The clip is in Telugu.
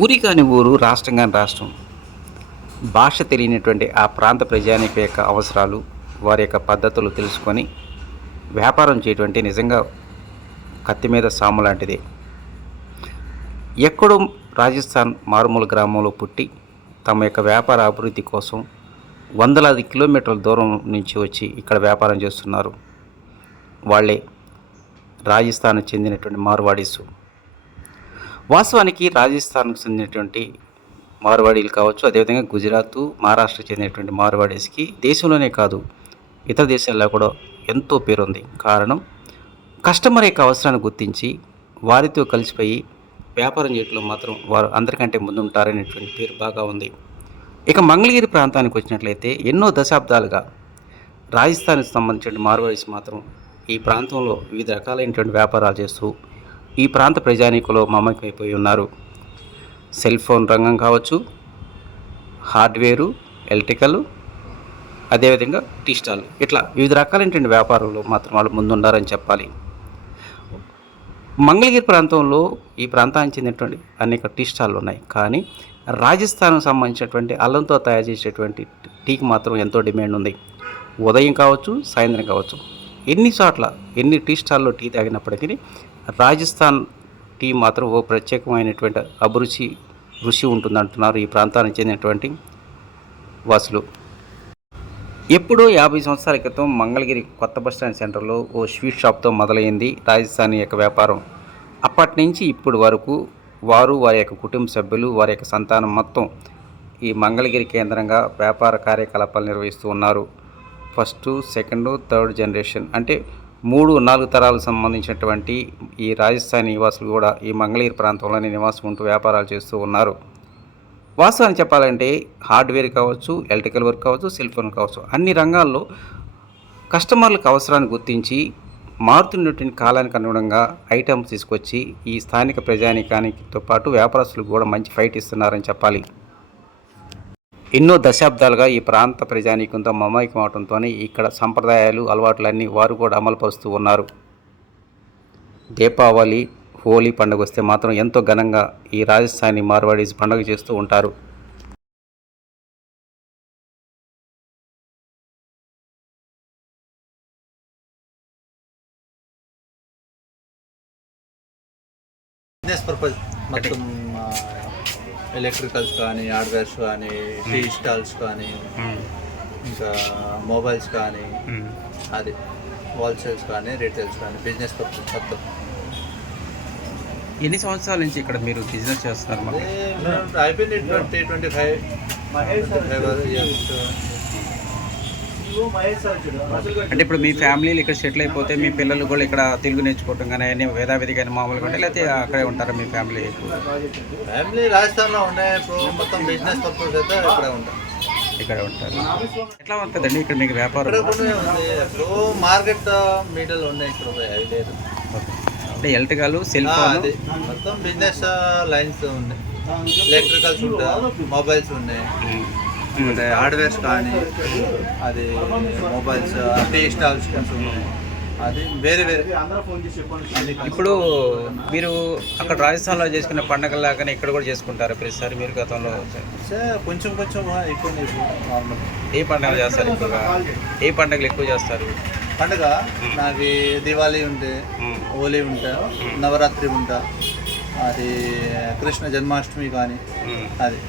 ఊరి కాని ఊరు రాష్ట్రం కాని రాష్ట్రం. భాష తెలియనటువంటి ఆ ప్రాంత ప్రజానిక యొక్క అవసరాలు వారి యొక్క పద్ధతులు తెలుసుకొని వ్యాపారం చేయటువంటి నిజంగా కత్తి మీద సాము లాంటిది. ఎక్కడో రాజస్థాన్ మారుమూల గ్రామంలో పుట్టి తమ యొక్క వ్యాపార అభివృద్ధి కోసం వందలాది కిలోమీటర్ల దూరం నుంచి వచ్చి ఇక్కడ వ్యాపారం చేస్తున్నారు. వాళ్ళే రాజస్థాన్ చెందినటువంటి మార్వాడీసు. వాస్తవానికి రాజస్థాన్కు చెందినటువంటి మార్వాడీలు కావచ్చు అదేవిధంగా గుజరాత్ మహారాష్ట్రకు చెందినటువంటి మార్వాడీస్కి దేశంలోనే కాదు ఇతర దేశాల్లో కూడా ఎంతో పేరుంది. కారణం కస్టమర్ యొక్క అవసరాన్ని గుర్తించి వారితో కలిసిపోయి వ్యాపారం చేయడంలో మాత్రం వారు అందరికంటే ముందుంటారనేటువంటి పేరు బాగా ఉంది. ఇక మంగళగిరి ప్రాంతానికి వచ్చినట్లయితే ఎన్నో దశాబ్దాలుగా రాజస్థాన్కి సంబంధించిన మార్వాడీస్ మాత్రం ఈ ప్రాంతంలో వివిధ రకాలైనటువంటి వ్యాపారాలు చేస్తూ ఈ ప్రాంత ప్రజానీకులు మమకైపోయి ఉన్నారు. సెల్ ఫోన్ రంగం కావచ్చు హార్డ్వేరు ఎలక్ట్రికల్ అదేవిధంగా టీ స్టాల్. ఇట్లా వివిధ రకాలైనటువంటి వ్యాపారాలు మాత్రం వాళ్ళు ముందున్నారని చెప్పాలి. మంగళగిరి ప్రాంతంలో ఈ ప్రాంతానికి చెందినటువంటి అనేక టీ స్టాల్లు ఉన్నాయి. కానీ రాజస్థాన్కు సంబంధించినటువంటి అల్లంతో తయారు చేసేటువంటి టీకి మాత్రం ఎంతో డిమాండ్ ఉంది. ఉదయం కావచ్చు సాయంత్రం కావచ్చు. ఎన్ని చోట్ల ఎన్ని టీ స్టాల్లో టీ తాగినప్పటికీ రాజస్థాన్ టీ మాత్రం ఓ ప్రత్యేకమైనటువంటి అభిరుచి రుచి ఉంటుందంటున్నారు ఈ ప్రాంతానికి చెందినటువంటి వాసులు. ఎప్పుడో యాభై సంవత్సరాల క్రితం మంగళగిరి కొత్త బస్టాండ్ సెంటర్లో ఓ స్వీట్ షాప్తో మొదలైంది రాజస్థానీ యొక్క వ్యాపారం. అప్పటి నుంచి ఇప్పుడు వరకు వారు వారి యొక్క కుటుంబ సభ్యులు వారి యొక్క సంతానం మొత్తం ఈ మంగళగిరి కేంద్రంగా వ్యాపార కార్యకలాపాలు నిర్వహిస్తూ ఉన్నారు. ఫస్ట్ సెకండ్ థర్డ్ జనరేషన్ అంటే మూడు నాలుగు తరాలకు సంబంధించినటువంటి ఈ రాజస్థానీ నివాసులు కూడా ఈ మంగళగిరి ప్రాంతంలోనే నివాసం ఉంటూ వ్యాపారాలు చేస్తూ ఉన్నారు. వాస్తవాన్ని చెప్పాలంటే హార్డ్వేర్ కావచ్చు ఎలక్ట్రికల్ వర్క్ కావచ్చు సెల్ ఫోన్ కావచ్చు అన్ని రంగాల్లో కస్టమర్లకు అవసరాన్ని గుర్తించి మారుతున్నటువంటి కాలానికి అనుగుణంగా ఐటమ్స్ తీసుకొచ్చి ఈ స్థానిక ప్రజానికానికితో పాటు వ్యాపారస్తులకు కూడా మంచి ఫైట్ ఇస్తున్నారని చెప్పాలి. ఎన్నో దశాబ్దాలుగా ఈ ప్రాంత ప్రజానీకంతో మమైకం అవడంతోనే ఇక్కడ సంప్రదాయాలు అలవాట్లన్నీ వారు కూడా అమలుపరుస్తూ ఉన్నారు. దీపావళి హోలీ పండుగ వస్తే మాత్రం ఎంతో ఘనంగా ఈ రాజస్థానీ మార్వాడీస్ పండుగ చేస్తూ ఉంటారు. బిజినెస్ పర్పస్ మొత్తం ఎలక్ట్రికల్స్ కానీ హార్డ్వేర్స్ కానీ టీ స్టాల్స్ కానీ ఇంకా మొబైల్స్ కానీ అది హోల్సేల్స్ కానీ రీటైల్స్ కానీ బిజినెస్ పర్పస్ మొత్తం ఎన్ని సంవత్సరాల నుంచి ఇక్కడ మీరు బిజినెస్ చేస్తున్నారు అయిపోయింది twenty twenty five five years అంటే ఇప్పుడు మీ ఫ్యామిలీలు ఇక్కడ సెటిల్ అయిపోతే మీ పిల్లలు కూడా ఇక్కడ తెలుగు నేర్చుకోవటం కానీ అన్ని వేదావిధి కానీ మామూలుగా ఉంటాయి లేకపోతే అక్కడే ఉంటారా మీ ఫ్యామిలీ? ఫ్యామిలీ రాజస్థాన్లో ఇప్పుడు మొత్తం బిజినెస్ పర్పస్ అయితే ఇక్కడే ఉంటాం. ఇక్కడ ఉంటారు. ఎట్లా ఉంటుందండి ఇక్కడ మీకు వ్యాపారం? మార్కెట్ మీటర్లు ఉన్నాయి ఇక్కడ అవి లేదు. అంటే ఎలక్ట్రికల్ సెల్ ఫోన్? మొత్తం బిజినెస్ లైన్స్ ఉన్నాయి. ఎలక్ట్రికల్స్ ఉంటాయి మొబైల్స్ ఉన్నాయి. అంటే హార్డ్వేర్స్ కానీ అది మొబైల్స్ టీ స్టాల్స్ ఉన్నాయి. అది వేరే వేరే. అన్ని ఇప్పుడు మీరు అక్కడ రాజస్థాన్లో చేసుకున్న పండగలాగానే ఇక్కడ కూడా చేసుకుంటారు ప్రతిసారి మీరు గతంలో? కొంచెం కొంచెం ఎక్కువ ఏ పండుగలు చేస్తారు ఎక్కువగా? ఏ పండుగలు ఎక్కువ చేస్తారు? పండుగ నాకు దివాళీ ఉంటే. హోలీ ఉంటా నవరాత్రి ఉంటా అది కృష్ణ జన్మాష్టమి కానీ. అది.